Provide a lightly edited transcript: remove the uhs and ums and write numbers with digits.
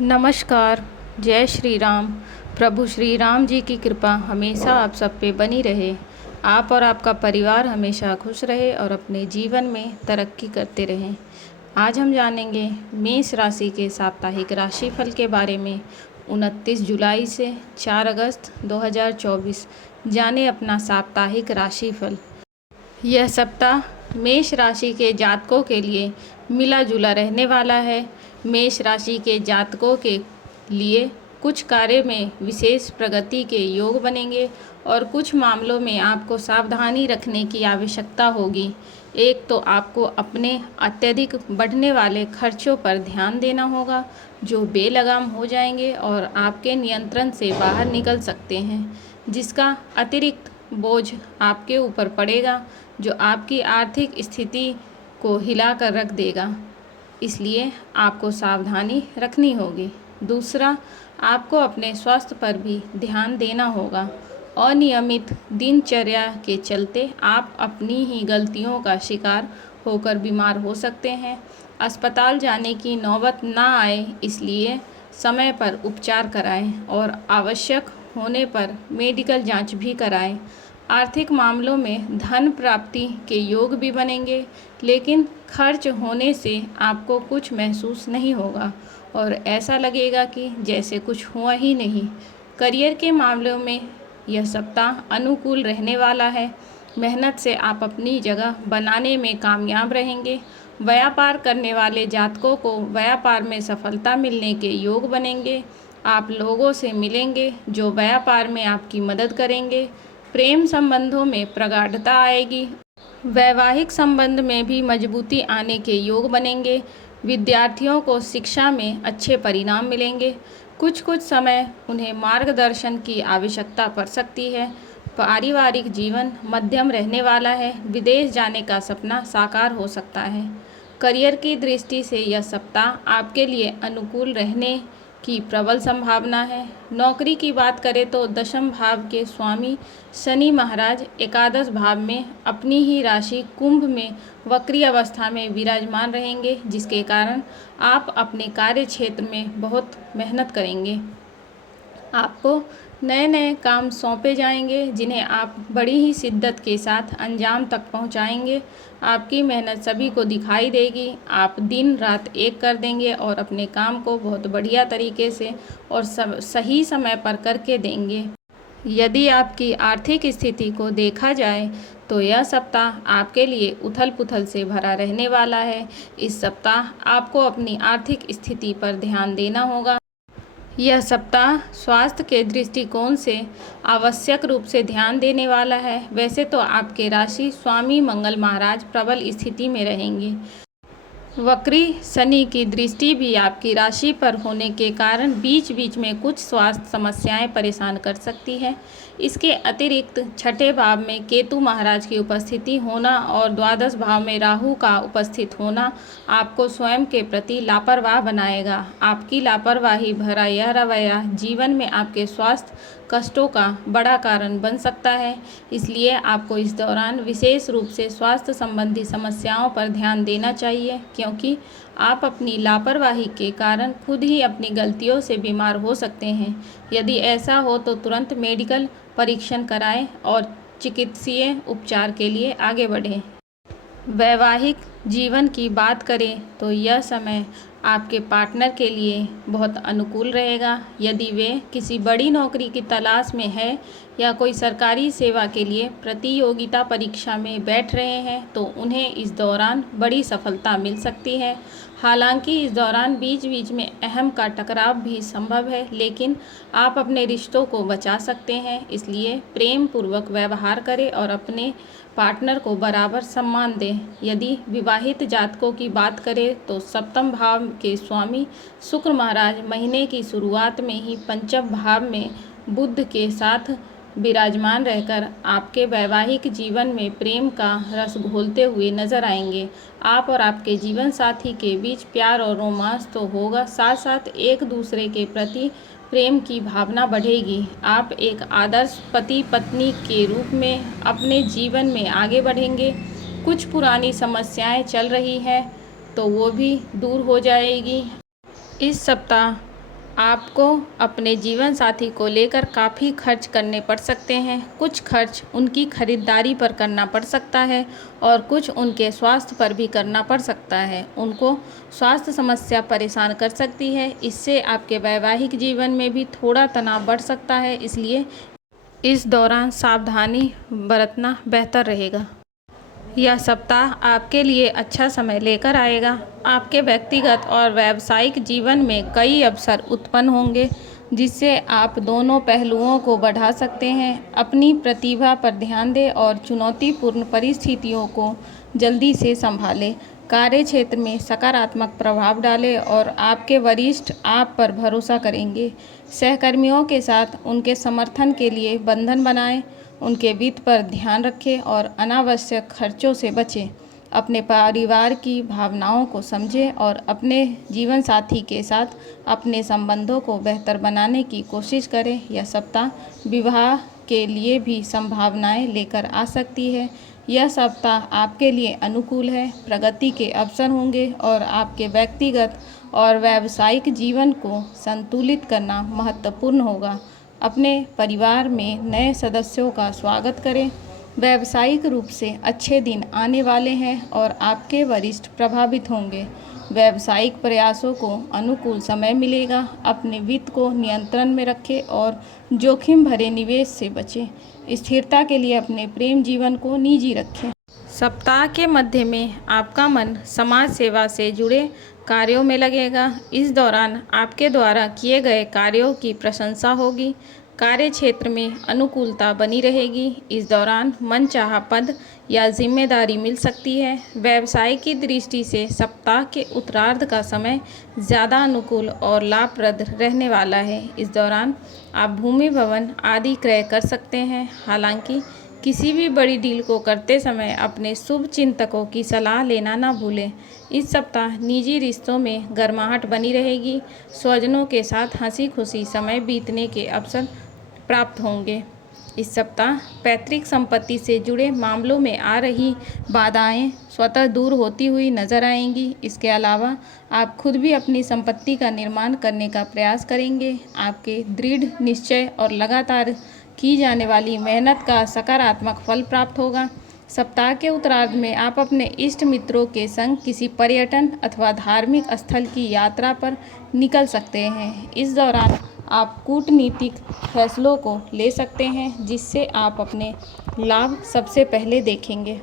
नमस्कार। जय श्री राम। प्रभु श्री राम जी की कृपा हमेशा आप सब पे बनी रहे। आप और आपका परिवार हमेशा खुश रहे और अपने जीवन में तरक्की करते रहें। आज हम जानेंगे मेष राशि के साप्ताहिक राशिफल के बारे में। 29 जुलाई से 4 अगस्त 2024 जाने अपना साप्ताहिक राशिफल। यह सप्ताह मेष राशि के जातकों के लिए मिला जुला रहने वाला है। मेष राशि के जातकों के लिए कुछ कार्य में विशेष प्रगति के योग बनेंगे और कुछ मामलों में आपको सावधानी रखने की आवश्यकता होगी। एक तो आपको अपने अत्यधिक बढ़ने वाले खर्चों पर ध्यान देना होगा, जो बेलगाम हो जाएंगे और आपके नियंत्रण से बाहर निकल सकते हैं, जिसका अतिरिक्त बोझ आपके ऊपर पड़ेगा, जो आपकी आर्थिक स्थिति को हिला कर रख देगा। इसलिए आपको सावधानी रखनी होगी। दूसरा, आपको अपने स्वास्थ्य पर भी ध्यान देना होगा। अनियमित दिनचर्या के चलते आप अपनी ही गलतियों का शिकार होकर बीमार हो सकते हैं। अस्पताल जाने की नौबत ना आए, इसलिए समय पर उपचार कराएं और आवश्यक होने पर मेडिकल जांच भी कराएं। आर्थिक मामलों में धन प्राप्ति के योग भी बनेंगे, लेकिन खर्च होने से आपको कुछ महसूस नहीं होगा और ऐसा लगेगा कि जैसे कुछ हुआ ही नहीं। करियर के मामलों में यह सप्ताह अनुकूल रहने वाला है। मेहनत से आप अपनी जगह बनाने में कामयाब रहेंगे। व्यापार करने वाले जातकों को व्यापार में सफलता मिलने के योग बनेंगे। आप लोगों से मिलेंगे जो व्यापार में आपकी मदद करेंगे। प्रेम संबंधों में प्रगाढ़ता आएगी। वैवाहिक संबंध में भी मजबूती आने के योग बनेंगे। विद्यार्थियों को शिक्षा में अच्छे परिणाम मिलेंगे। कुछ समय उन्हें मार्गदर्शन की आवश्यकता पड़ सकती है। पारिवारिक जीवन मध्यम रहने वाला है। विदेश जाने का सपना साकार हो सकता है। करियर की दृष्टि से यह सप्ताह आपके लिए अनुकूल रहने की प्रबल संभावना है। नौकरी की बात करें तो दशम भाव के स्वामी शनि महाराज एकादश भाव में अपनी ही राशि कुंभ में वक्री अवस्था में विराजमान रहेंगे, जिसके कारण आप अपने कार्य क्षेत्र में बहुत मेहनत करेंगे। आपको नए नए काम सौंपे जाएंगे, जिन्हें आप बड़ी ही शिद्दत के साथ अंजाम तक पहुंचाएंगे। आपकी मेहनत सभी को दिखाई देगी। आप दिन रात एक कर देंगे और अपने काम को बहुत बढ़िया तरीके से और सही समय पर करके देंगे। यदि आपकी आर्थिक स्थिति को देखा जाए तो यह सप्ताह आपके लिए उथल पुथल से भरा रहने वाला है। इस सप्ताह आपको अपनी आर्थिक स्थिति पर ध्यान देना होगा। यह सप्ताह स्वास्थ्य के दृष्टिकोण से आवश्यक रूप से ध्यान देने वाला है। वैसे तो आपके राशि स्वामी मंगल महाराज प्रबल स्थिति में रहेंगे। वक्री शनि की दृष्टि भी आपकी राशि पर होने के कारण बीच बीच में कुछ स्वास्थ्य समस्याएं परेशान कर सकती है। इसके अतिरिक्त छठे भाव में केतु महाराज की उपस्थिति होना और द्वादश भाव में राहु का उपस्थित होना आपको स्वयं के प्रति लापरवाह बनाएगा। आपकी लापरवाही भरा यह रवैया जीवन में आपके स्वास्थ्य कष्टों का बड़ा कारण बन सकता है। इसलिए आपको इस दौरान विशेष रूप से स्वास्थ्य संबंधी समस्याओं पर ध्यान देना चाहिए, क्योंकि आप अपनी लापरवाही के कारण खुद ही अपनी गलतियों से बीमार हो सकते हैं। यदि ऐसा हो तो तुरंत मेडिकल परीक्षण कराएं और चिकित्सीय उपचार के लिए आगे बढ़ें। वैवाहिक जीवन की बात करें तो यह समय आपके पार्टनर के लिए बहुत अनुकूल रहेगा। यदि वे किसी बड़ी नौकरी की तलाश में है या कोई सरकारी सेवा के लिए प्रतियोगिता परीक्षा में बैठ रहे हैं तो उन्हें इस दौरान बड़ी सफलता मिल सकती है। हालांकि इस दौरान बीच बीच में अहम का टकराव भी संभव है, लेकिन आप अपने रिश्तों को बचा सकते हैं। इसलिए प्रेम पूर्वक व्यवहार करें और अपने पार्टनर को बराबर सम्मान दें। यदि विवाहित जातकों की बात करें तो सप्तम भाव के स्वामी शुक्र महाराज महीने की शुरुआत में ही पंचम भाव में बुध के साथ विराजमान रहकर आपके वैवाहिक जीवन में प्रेम का रस घोलते हुए नजर आएंगे। आप और आपके जीवन साथी के बीच प्यार और रोमांस तो होगा, साथ साथ एक दूसरे के प्रति प्रेम की भावना बढ़ेगी। आप एक आदर्श पति पत्नी के रूप में अपने जीवन में आगे बढ़ेंगे। कुछ पुरानी समस्याएं चल रही हैं तो वो भी दूर हो जाएगी। इस सप्ताह आपको अपने जीवन साथी को लेकर काफ़ी खर्च करने पड़ सकते हैं। कुछ खर्च उनकी खरीदारी पर करना पड़ सकता है और कुछ उनके स्वास्थ्य पर भी करना पड़ सकता है। उनको स्वास्थ्य समस्या परेशान कर सकती है। इससे आपके वैवाहिक जीवन में भी थोड़ा तनाव बढ़ सकता है, इसलिए इस दौरान सावधानी बरतना बेहतर रहेगा। यह सप्ताह आपके लिए अच्छा समय लेकर आएगा। आपके व्यक्तिगत और व्यावसायिक जीवन में कई अवसर उत्पन्न होंगे, जिससे आप दोनों पहलुओं को बढ़ा सकते हैं। अपनी प्रतिभा पर ध्यान दें और चुनौतीपूर्ण परिस्थितियों को जल्दी से संभालें। कार्य क्षेत्र में सकारात्मक प्रभाव डालें और आपके वरिष्ठ आप पर भरोसा करेंगे। सहकर्मियों के साथ उनके समर्थन के लिए बंधन बनाएं। उनके वित्त पर ध्यान रखें और अनावश्यक खर्चों से बचें। अपने परिवार की भावनाओं को समझें और अपने जीवन साथी के साथ अपने संबंधों को बेहतर बनाने की कोशिश करें। यह सप्ताह विवाह के लिए भी संभावनाएं लेकर आ सकती है। यह सप्ताह आपके लिए अनुकूल है। प्रगति के अवसर होंगे और आपके व्यक्तिगत और व्यावसायिक जीवन को संतुलित करना महत्वपूर्ण होगा। अपने परिवार में नए सदस्यों का स्वागत करें। व्यावसायिक रूप से अच्छे दिन आने वाले हैं और आपके वरिष्ठ प्रभावित होंगे। व्यावसायिक प्रयासों को अनुकूल समय मिलेगा। अपने वित्त को नियंत्रण में रखें और जोखिम भरे निवेश से बचें। स्थिरता के लिए अपने प्रेम जीवन को निजी रखें। सप्ताह के मध्य में आपका मन समाज सेवा से जुड़े कार्यों में लगेगा। इस दौरान आपके द्वारा किए गए कार्यों की प्रशंसा होगी। कार्य क्षेत्र में अनुकूलता बनी रहेगी। इस दौरान मनचाहा पद या जिम्मेदारी मिल सकती है। व्यवसाय की दृष्टि से सप्ताह के उत्तरार्ध का समय ज़्यादा अनुकूल और लाभप्रद रहने वाला है। इस दौरान आप भूमि, भवन आदि क्रय कर सकते हैं। हालांकि किसी भी बड़ी डील को करते समय अपने शुभ चिंतकों की सलाह लेना ना भूलें। इस सप्ताह निजी रिश्तों में गर्माहट बनी रहेगी। स्वजनों के साथ हंसी खुशी समय बीतने के अवसर प्राप्त होंगे। इस सप्ताह पैतृक संपत्ति से जुड़े मामलों में आ रही बाधाएं स्वतः दूर होती हुई नजर आएंगी। इसके अलावा आप खुद भी अपनी संपत्ति का निर्माण करने का प्रयास करेंगे। आपके दृढ़ निश्चय और लगातार की जाने वाली मेहनत का सकारात्मक फल प्राप्त होगा। सप्ताह के उत्तरार्ध में आप अपने इष्ट मित्रों के संग किसी पर्यटन अथवा धार्मिक स्थल की यात्रा पर निकल सकते हैं। इस दौरान आप कूटनीतिक फैसलों को ले सकते हैं, जिससे आप अपने लाभ सबसे पहले देखेंगे।